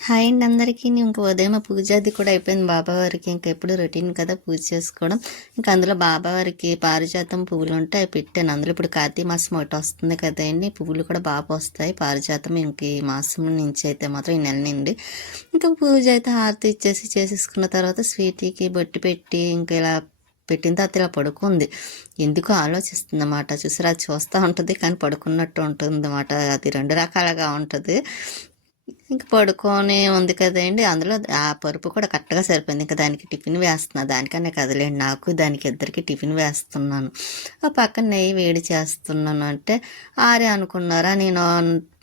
Hi అండి అందరికీ. ఇంక ఉదయం పూజ అది కూడా అయిపోయింది బాబావారికి. ఇంక ఎప్పుడు రొటీన్ కదా పూజ చేసుకోవడం. ఇంకా అందులో బాబావారికి పారిజాతం పువ్వులు ఉంటే అవి పెట్టాను. అందులో ఇప్పుడు కార్తీక మాసం ఒకటి వస్తుంది కదండి, పువ్వులు కూడా బాగా వస్తాయి. పారిజాతం ఇంక ఈ మాసం నుంచి అయితే మాత్రం ఈ నెల నుండి ఇంకా పూజ అయితే హారతి ఇచ్చేసి చేసేసుకున్న తర్వాత స్వీటీకి బొట్టు పెట్టి ఇంకా ఇలా పెట్టిన తర్వాత ఇలా పడుకుంది. ఎందుకు ఆలోచిస్తుంది అన్నమాట. చూసారా, అది చూస్తూ ఉంటుంది కానీ పడుకున్నట్టు ఉంటుంది అన్నమాట. అది రెండు రకాలుగా ఉంటుంది. ఇంక పడుకొని ఉంది కదండి, అందులో ఆ పరుపు కూడా కరెక్ట్గా సరిపోయింది. ఇంకా దానికి టిఫిన్ వేస్తున్నా, దానికనే కదలేండి, నాకు దానికి ఇద్దరికి టిఫిన్ వేస్తున్నాను. ఆ పక్కన నెయ్యి వేడి చేస్తున్నాను. అంటే ఆరే అనుకున్నారా, నేను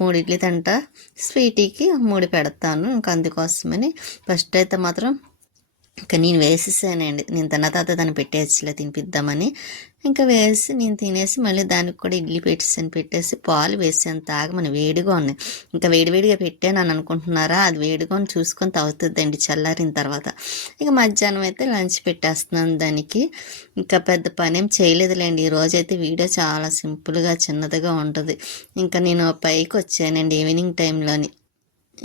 3 ఇడ్లీ తింటా, స్వీటీకి 3 పెడతాను. ఇంకా అందుకోసమని ఫస్ట్ అయితే మాత్రం ఇంకా నేను వేసేసానండి. నేను తిన్న తర్వాత దాన్ని పెట్టేసిలే తినిపిద్దామని. ఇంకా వేసి నేను తినేసి మళ్ళీ దానికి కూడా ఇడ్లీ పెట్టేసి పాలు వేసాను తాగమని. వేడిగా ఉన్నాయి. ఇంకా వేడివేడిగా పెట్టాను అని అనుకుంటున్నారా, అది వేడిగా చూసుకొని తాగుతుందండి చల్లారిన తర్వాత. ఇక మధ్యాహ్నం అయితే లంచ్ పెట్టేస్తున్నాను దానికి. ఇంకా పెద్ద పని ఏం చేయలేదులేండి. ఈరోజు అయితే వీడియో చాలా సింపుల్గా చిన్నదిగా ఉంటుంది. ఇంకా నేను పైకి వచ్చానండి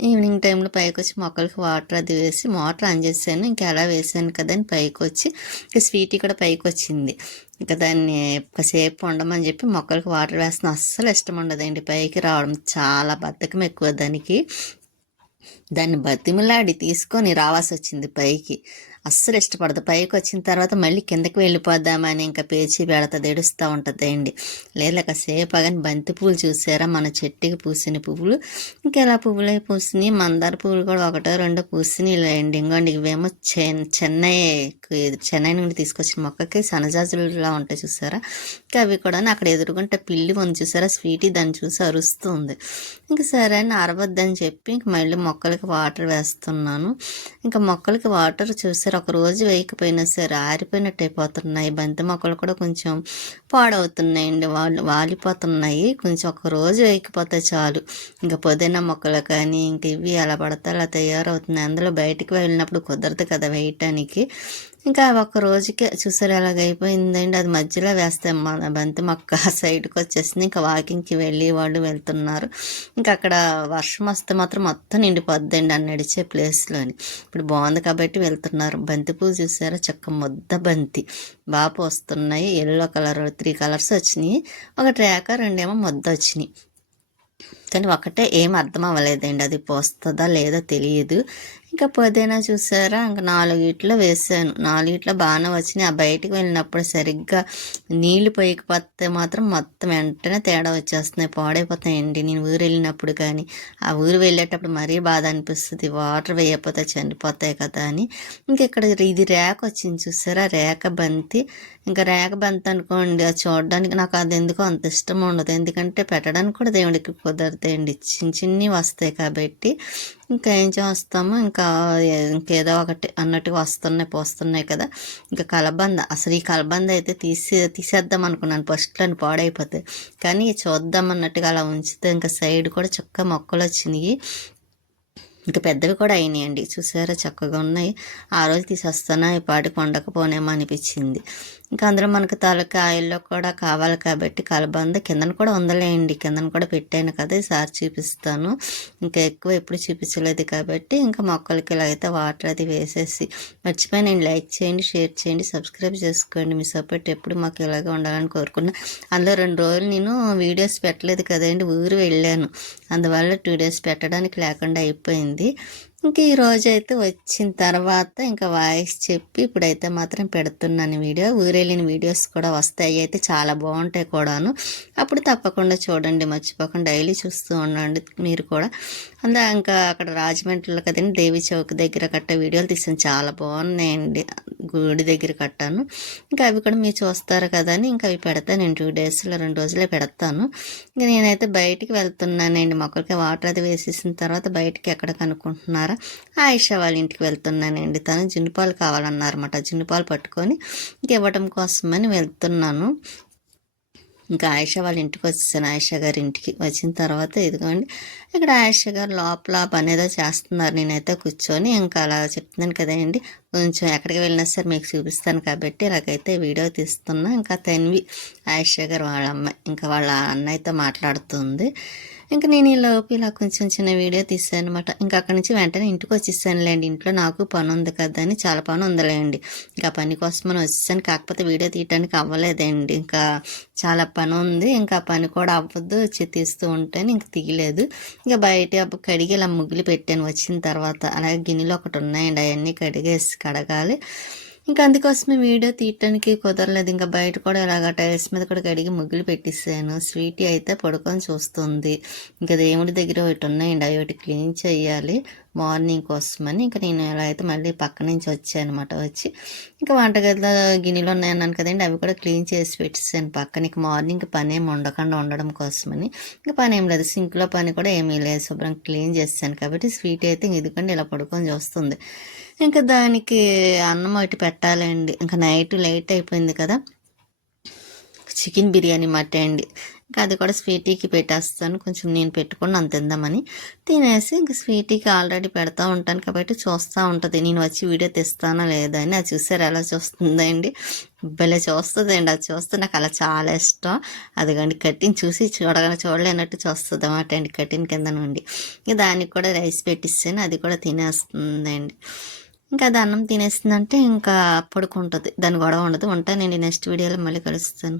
ఈవినింగ్ టైంలో పైకి వచ్చి మొక్కలకి వాటర్ అది వేసి మోటార్ ఆన్ చేశాను. ఇంకా అలా వేసాను కదా అని పైకి వచ్చి ఇంకా స్వీటీ కూడా పైకి వచ్చింది. ఇంకా దాన్ని కాసేపు ఉండమని చెప్పి మొక్కలకి వాటర్ వేస్తున్నా. అస్సలు ఇష్టం ఉండదండి పైకి రావడం, చాలా బద్ధకం ఎక్కువ దానికి. దాన్ని బతిమలాడి తీసుకొని రావాల్సి వచ్చింది పైకి. అస్సలు ఇష్టపడదు. పైకి వచ్చిన తర్వాత మళ్ళీ కిందకి వెళ్ళిపోద్దామని ఇంకా పేచి పెడతా ఏడుస్తూ ఉంటుంది అండి. లేదా కాసేపు కానీ బంతి పువ్వులు చూసారా, మన చెట్టుకి పూసిన పువ్వులు. ఇంకా ఇలా పువ్వులు పూసినాయి. మందార పువ్వులు కూడా ఒకటో రెండో పూసినాయి లేండి. ఇంకోండి ఇవేమో చెన్నై నుండి తీసుకొచ్చిన మొక్కకి సనజాజులా ఉంటాయి చూసారా. ఇంకా అవి కూడా అక్కడ ఎదురుగుంటే పిల్లి ఉంది చూసారా, స్వీటీ దాన్ని చూసి అరుస్తుంది. ఇంకా సరే అని అరవద్దని చెప్పి ఇంక మళ్ళీ మొక్కలకి వాటర్ వేస్తున్నాను. ఇంకా మొక్కలకి వాటర్ చూసారు, ఒక రోజు వేయకపోయినా సరే ఆరిపోయినట్టు అయిపోతున్నాయి. బంతి మొక్కలు కూడా కొంచెం పాడవుతున్నాయండి, వాలిపోతున్నాయి. కొంచెం ఒక రోజు వేయకపోతే చాలు. ఇంకా పుదీనా మొక్కలు కానీ ఇంక ఇవి అలా పడతా అలా తయారవుతున్నాయి. అందులో బయటికి వెళ్ళినప్పుడు కుదరదు కదా వేయటానికి. ఇంకా ఒక రోజుకే చూసారు ఎలాగైపోయిందండి. అది మధ్యలో వేస్తే మన బంతి మొక్క సైడ్కి వచ్చేసింది. ఇంకా వాకింగ్కి వెళ్ళి వాళ్ళు వెళ్తున్నారు. ఇంకా అక్కడ వర్షం వస్తే మాత్రం మొత్తం నిండిపోద్దండి ఆ నడిచే ప్లేస్లోని. ఇప్పుడు బాగుంది కాబట్టి వెళ్తున్నారు. బంతి పూలు చూసారా, చక్క ముద్ద బంతి బాగా వస్తున్నాయి. ఎల్లో కలర్ 3 కలర్స్ వచ్చినాయి. ఒక ట్రాక 2 ఏమో ముద్ద వచ్చినాయి. కానీ ఒకటే ఏం అర్థం అవ్వలేదండి, అది పోస్తుందా లేదో తెలియదు. ఇంకా పుదీనా చూసారా, ఇంకా 4 ఇట్లో వేసాను. 4 ఇట్లో బాగానే వచ్చినాయి. ఆ బయటికి వెళ్ళినప్పుడు సరిగ్గా నీళ్లు పోయకపోతే మాత్రం మొత్తం వెంటనే తేడా వచ్చేస్తున్నాయి, పాడైపోతాయండి. నేను ఊరు వెళ్ళినప్పుడు కానీ ఆ ఊరు వెళ్ళేటప్పుడు మరీ బాధ అనిపిస్తుంది, వాటర్ వేయకపోతే చనిపోతాయి కదా అని. ఇక్కడ ఇది రేక వచ్చింది చూసారా, రేక బంతి. ఇంకా రేక బంతి అనుకోండి, అది చూడడానికి నాకు అది ఎందుకో అంత ఇష్టం ఉండదు. ఎందుకంటే పెట్టడానికి కూడా దేవుడికి కుదరతాయండి, చిన్ని వస్తాయి కాబట్టి. ఇంకా ఏం చేస్తాము, ఇంకేదో ఒకటి అన్నట్టుగా పోస్తున్నాయి కదా. ఇంకా కలబంద, అసలు ఈ కలబంద అయితే తీసేద్దాం అనుకున్నాను ఫస్ట్లో, పాడైపోతాయి. కానీ చూద్దాం అన్నట్టుగా అలా ఉంచితే ఇంకా సైడ్ కూడా చక్కగా మొక్కలు వచ్చినాయి. ఇంకా పెద్దవి కూడా అయినాయండి చూసారా, చక్కగా ఉన్నాయి. ఆ రోజు తీసేస్తానా ఈ పాటికి వండకపోనేమో అనిపించింది. ఇంకా అందులో మనకు తలకాయల్లో కూడా కావాలి కాబట్టి కలబంద కిందన కూడా ఉందలేండి, కిందన కూడా పెట్టాను కదా, ఈసారి చూపిస్తాను. ఇంకా ఎక్కువ ఎప్పుడు చూపించలేదు కాబట్టి ఇంకా మొక్కలకి ఇలా అయితే వాటర్ అది వేసేసి మర్చిపోయి నేను లైక్ చేయండి, షేర్ చేయండి, సబ్స్క్రైబ్ చేసుకోండి. మీ సపోర్ట్ ఎప్పుడు మాకు ఇలాగే ఉండాలని కోరుకున్నా. అందులో 2 రోజులు నేను వీడియోస్ పెట్టలేదు కదండి, ఊరు వెళ్ళాను. అందువల్ల 2 డేస్ పెట్టడానికి లేకుండా అయిపోయింది. ఇంకా ఈరోజు అయితే వచ్చిన తర్వాత ఇంకా వాయిస్ చెప్పి ఇప్పుడైతే మాత్రం పెడుతున్నాను వీడియో. ఊరెళ్ళిన వీడియోస్ కూడా వస్తాయి, అయితే చాలా బాగుంటాయి కూడాను. అప్పుడు తప్పకుండా చూడండి, మర్చిపోకుండా డైలీ చూస్తూ ఉండండి మీరు కూడా. ఇంకా అక్కడ రాజమండ్రిలో కదండి దేవి చౌక్ దగ్గర కట్టే వీడియోలు తీసాను, చాలా బాగున్నాయండి. గుడి దగ్గర కట్టాను. ఇంకా అవి కూడా మీరు చూస్తారు కదా అని ఇంకా అవి పెడతాను. నేను 2 డేస్లో 2 రోజులే పెడతాను. ఇంకా నేనైతే బయటికి వెళ్తున్నానండి, మొక్కలకి వాటర్ అది వేసేసిన తర్వాత బయటికి ఎక్కడికి అనుకుంటున్నారా, ఆయిషా వాళ్ళ ఇంటికి వెళ్తున్నానండి. తను జున్నుపాలు కావాలన్నారన్నమాట, జున్నుపాలు పట్టుకొని ఇంక ఇవ్వటం కోసమని వెళ్తున్నాను. ఇంకా ఆయిషా వాళ్ళ ఇంటికి వచ్చేసాను, ఆయిషా గారి ఇంటికి వచ్చిన తర్వాత ఇదిగోండి ఇక్కడ ఆయిషా గారు లోపల పని ఏదో చేస్తున్నారు. నేనైతే కూర్చొని ఇంకా అలా చెప్తున్నాను కదండి, కొంచెం ఎక్కడికి వెళ్ళినా సరే మీకు చూపిస్తాను కాబట్టి ఇలాగైతే వీడియో తీస్తున్నా. ఇంకా తన్వి ఆయిషా గారు వాళ్ళ అమ్మాయి ఇంకా వాళ్ళ అన్నయ్యతో మాట్లాడుతుంది. ఇంకా నేను ఈలోపు ఇలా కొంచెం చిన్న వీడియో తీసాను అనమాట. ఇంకా అక్కడి నుంచి వెంటనే ఇంటికి వచ్చేసానులేండి. ఇంట్లో నాకు పని ఉంది కదా అని, చాలా పని ఉందిలేండి. ఇంకా పని కోసమని వచ్చేసాను. కాకపోతే వీడియో తీయడానికి అవ్వలేదండి. ఇంకా చాలా పని ఉంది. ఇంకా పని కూడా అవ్వద్దు, వచ్చి తీస్తూ ఉంటాను. ఇంక తీయలేదు. ఇంకా బయట కడిగి ఇలా ముగ్గులు పెట్టాను వచ్చిన తర్వాత. అలాగే గిన్నెలు ఒకటి ఉన్నాయండి, అవన్నీ కడగాలి. ఇంకా అందుకోసమే వీడియో తీయటానికి కుదరలేదు. ఇంకా బయట కూడా ఇలాగ టైల్స్ మీద కూడా కడిగి ముగ్గులు పెట్టిస్తాను. స్వీటీ అయితే పడుకొని చూస్తుంది. ఇంకా దేవుడి దగ్గర ఒకటి ఉన్నాయండి, అవి ఒకటి క్లీన్ చేయాలి మార్నింగ్ కోసమని. ఇంకా నేను ఇలా అయితే మళ్ళీ పక్క నుంచి వచ్చాను అనమాట. వచ్చి ఇంకా వంటగదిలో గిన్నెలు ఉన్నాయన్నాను కదండి, అవి కూడా క్లీన్ చేసి పెట్టేసాను పక్కన. ఇక మార్నింగ్ పని ఏమి ఉండకుండా ఉండడం కోసమని. ఇంకా పని ఏం లేదు, సింక్లో పని కూడా ఏమీ లేదు, శుభ్రం క్లీన్ చేస్తాను కాబట్టి. స్వీట్ అయితే ఎందుకంటే ఇలా పడుకొని చూస్తుంది. ఇంకా దానికి అన్నం ఒకటి పెట్టాలండి. ఇంకా నైట్ లేట్ అయిపోయింది కదా, చికెన్ బిర్యానీ అండి. ఇంకా అది కూడా స్వీటీకి పెట్టేస్తాను. కొంచెం నేను పెట్టుకుని అంత తిందామని తినేసి ఇంకా స్వీటీకి ఆల్రెడీ పెడతా ఉంటాను కాబట్టి చూస్తూ ఉంటుంది నేను వచ్చి వీడియో తెస్తానా లేదా అని. అది చూసారు ఎలా చూస్తుందండి, భలే చూస్తుందండి. అది చూస్తే నాకు అలా చాలా ఇష్టం. అదిగండి కట్టిన చూసి చూడలేనట్టు చూస్తుంది అన్నమాట అండి, కట్టిన కింద నుండి. ఇంకా దానికి కూడా రైస్ పెట్టిస్తాను, అది కూడా తినేస్తుందండి. ఇంకా అది అన్నం తినేస్తుందంటే ఇంకా పడుకుంటుంది, దాని గొడవ ఉండదు. ఉంటానండి, నెక్స్ట్ వీడియోలో మళ్ళీ కలుస్తాను.